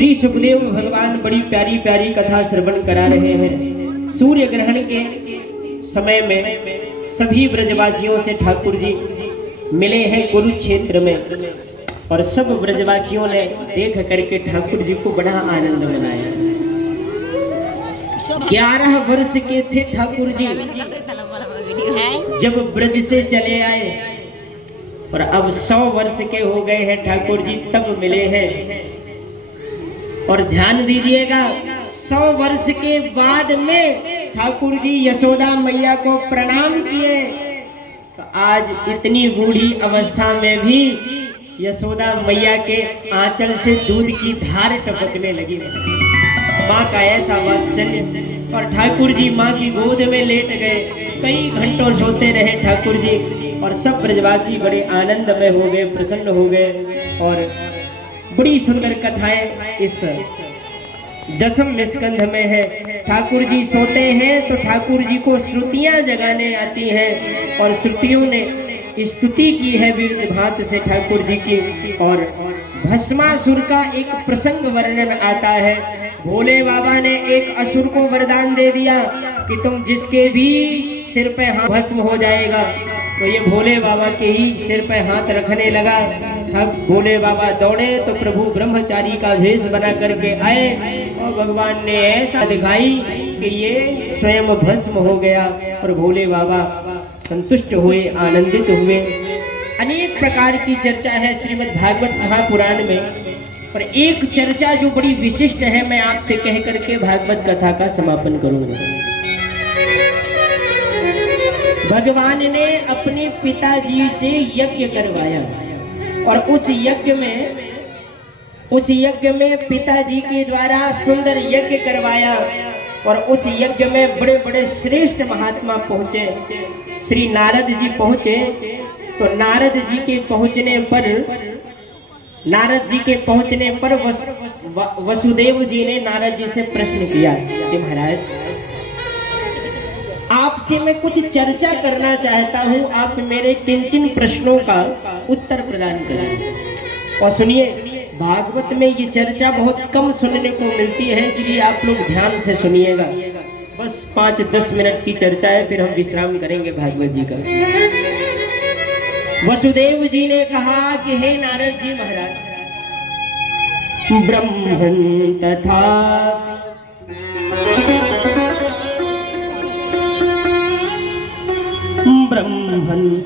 श्री सुखदेव भगवान बड़ी प्यारी प्यारी कथा श्रवण करा रहे हैं। सूर्य ग्रहण के समय में सभी ब्रजवासियों से ठाकुर जी मिले हैं कुरुक्षेत्र में, और सब ब्रजवासियों ने देख करके ठाकुर जी को बड़ा आनंद मनाया। 11 वर्ष के थे ठाकुर जी जब ब्रज से चले आए, और अब 100 वर्ष के हो गए हैं ठाकुर जी तब मिले हैं। और ध्यान दीजिएगा, 100 वर्ष के बाद में ठाकुर जी यशोदा मैया को प्रणाम किए। तो आज इतनी बूढ़ी अवस्था में भी यशोदा मैया के आंचल से दूध की धार टपकने लगी। माँ का ऐसा वात्सल्य, और ठाकुर जी माँ की गोद में लेट गए। कई घंटों सोते रहे ठाकुर जी, और सब ब्रजवासी बड़े आनंद में हो गए, प्रसन्न हो गए। और बड़ी सुंदर कथाएं इस 10वें स्कंध में है। ठाकुर जी सोते हैं तो ठाकुर जी को श्रुतियां जगाने आती हैं, और श्रुतियों ने स्तुति की है विविध भांति से ठाकुर जी की। और भस्मासुर का एक प्रसंग वर्णन आता है। भोले बाबा ने एक असुर को वरदान दे दिया कि तुम जिसके भी सिर पे हाथ भस्म हो जाएगा। तो ये भोले बाबा के ही सिर पे हाथ रखने लगा। तब भोले बाबा दौड़े तो प्रभु ब्रह्मचारी का भेष बना करके आए, और भगवान ने ऐसा दिखाई कि ये स्वयं भस्म हो गया। और भोले बाबा संतुष्ट हुए, आनंदित हुए। अनेक प्रकार की चर्चा है श्रीमद् भागवत महापुराण में, पर एक चर्चा जो बड़ी विशिष्ट है, मैं आपसे कह करके भागवत कथा का समापन करूंगा। भगवान ने अपने पिताजी से यज्ञ करवाया, और उस यज्ञ में पिताजी के द्वारा सुंदर यज्ञ करवाया। और उस यज्ञ में बड़े बड़े श्रेष्ठ महात्मा पहुंचे। श्री नारद जी पहुंचे, तो नारद जी के पहुंचने पर वसुदेव जी ने नारद जी से प्रश्न किया कि महाराज, आपसे मैं कुछ चर्चा करना चाहता हूं, आप मेरे किन प्रश्नों का उत्तर प्रदान करें। और सुनिए, भागवत में ये चर्चा बहुत कम सुनने को मिलती है, इसलिए आप लोग ध्यान से सुनिएगा। बस 5-10 मिनट की चर्चा है, फिर हम विश्राम करेंगे भागवत जी का। वसुदेव जी ने कहा कि हे नारद जी महाराज, ब्रह्मन्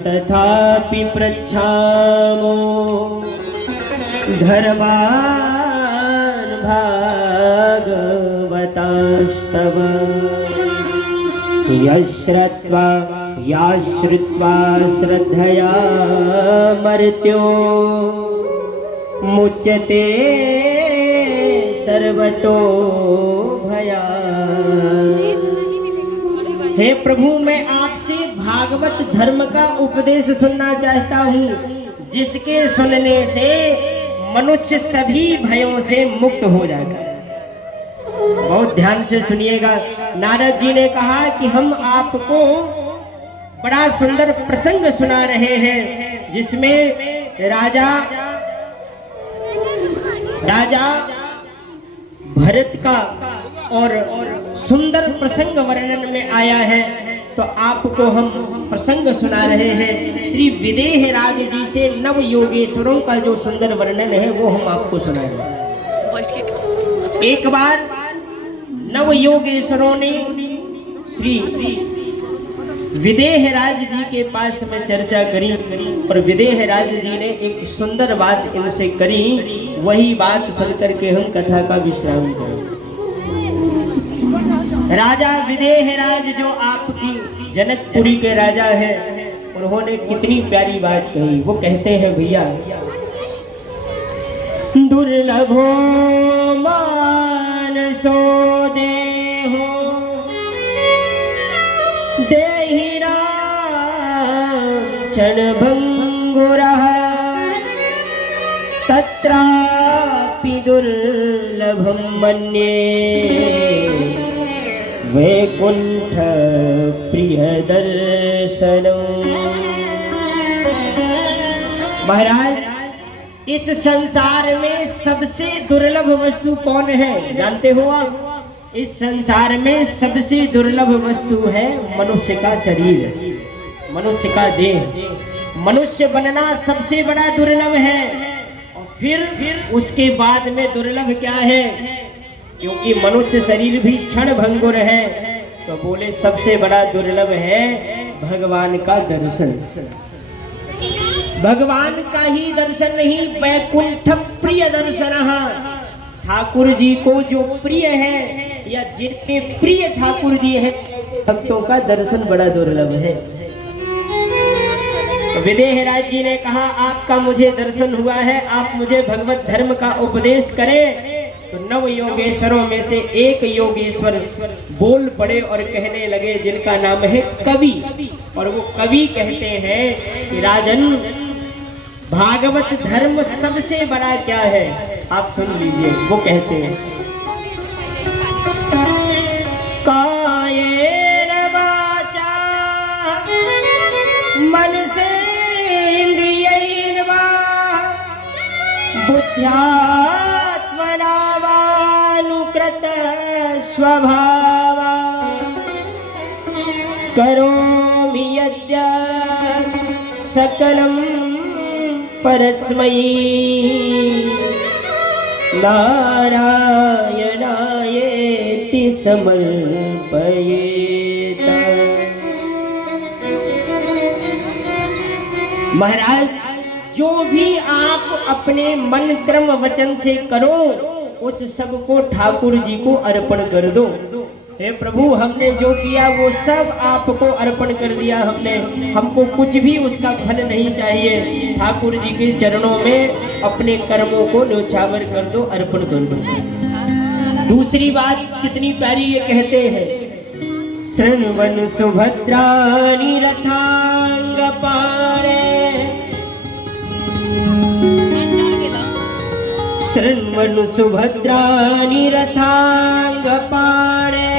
तथापि पृच्छामो धर्मान् भागवतास्तव याश्रुत्वा श्रद्धया मर्त्यो मुच्यते सर्वतो भयात्। हे प्रभु, मैं आपसे भागवत धर्म का उपदेश सुनना चाहता हूँ, जिसके सुनने से मनुष्य सभी भयों से मुक्त हो जाएगा। बहुत ध्यान से सुनिएगा। नारद जी ने कहा कि हम आपको बड़ा सुंदर प्रसंग सुना रहे हैं, जिसमें राजा भरत का और सुंदर प्रसंग वर्णन में आया है। तो आपको हम प्रसंग सुना रहे हैं। श्री विदेह राज जी से नव योगेश्वरों का जो सुंदर वर्णन है वो हम आपको सुना रहे हैं। एक बार नव योगेश्वरों ने श्री विदेह राज जी के पास में चर्चा करी, और विदेह राज जी ने एक सुंदर बात इनसे करी। वही बात सुनकर के हम कथा का विश्राम करें। राजा विदेह राज जो आपकी जनकपुरी के राजा है, उन्होंने कितनी प्यारी बात कही। वो कहते हैं, भैया, दुर्लभो मानसो देहो देहिना क्षणभंगुरः तत्रापि दुर्लभं मन्ये वैकुंठ प्रिय दर्शनम्। महाराज, इस संसार में सबसे दुर्लभ वस्तु कौन है जानते हो आप? इस संसार में सबसे दुर्लभ वस्तु है मनुष्य का शरीर, मनुष्य का देह। मनुष्य बनना सबसे बड़ा दुर्लभ है। और फिर उसके बाद में दुर्लभ क्या है? क्योंकि मनुष्य शरीर भी क्षण भंगुर है, तो बोले सबसे बड़ा दुर्लभ है भगवान का दर्शन। भगवान का ही दर्शन नहीं, वैकुंठ प्रिय दर्शन। ठाकुर जी को जो प्रिय है या जिनके प्रिय ठाकुर जी है, भक्तों का दर्शन बड़ा दुर्लभ है। विदेहराज जी ने कहा आपका मुझे दर्शन हुआ है, आप मुझे भगवत धर्म का उपदेश करें। तो 9 योगेश्वरों में से एक योगेश्वर बोल पड़े और कहने लगे, जिनका नाम है कवि। और वो कवि कहते हैं कि राजन, भागवत धर्म सबसे बड़ा क्या है? आप सुन लीजिए। वो कहते हैं कायेन वाचा मन से इंद्रियैर् वा बुद्ध्यात्मना वानुकृत स्वभावा करोमि यद्यत् सकलं परस्मै नारायणायेति समर्पयेत। महाराज, जो भी आप अपने मन क्रम वचन से करो, उस सब को ठाकुर जी को अर्पण कर दो। हे प्रभु, हमने जो किया वो सब आपको अर्पण कर दिया हमने, हमको कुछ भी उसका फल नहीं चाहिए। ठाकुर जी के चरणों में अपने कर्मों को न्योछावर कर दो, अर्पण कर दो। दूसरी बात कितनी प्यारी ये कहते हैं, शृण्वन् सुभद्राणि रथांग पाणे, शृण्वन् सुभद्राणि रथांग पाणे।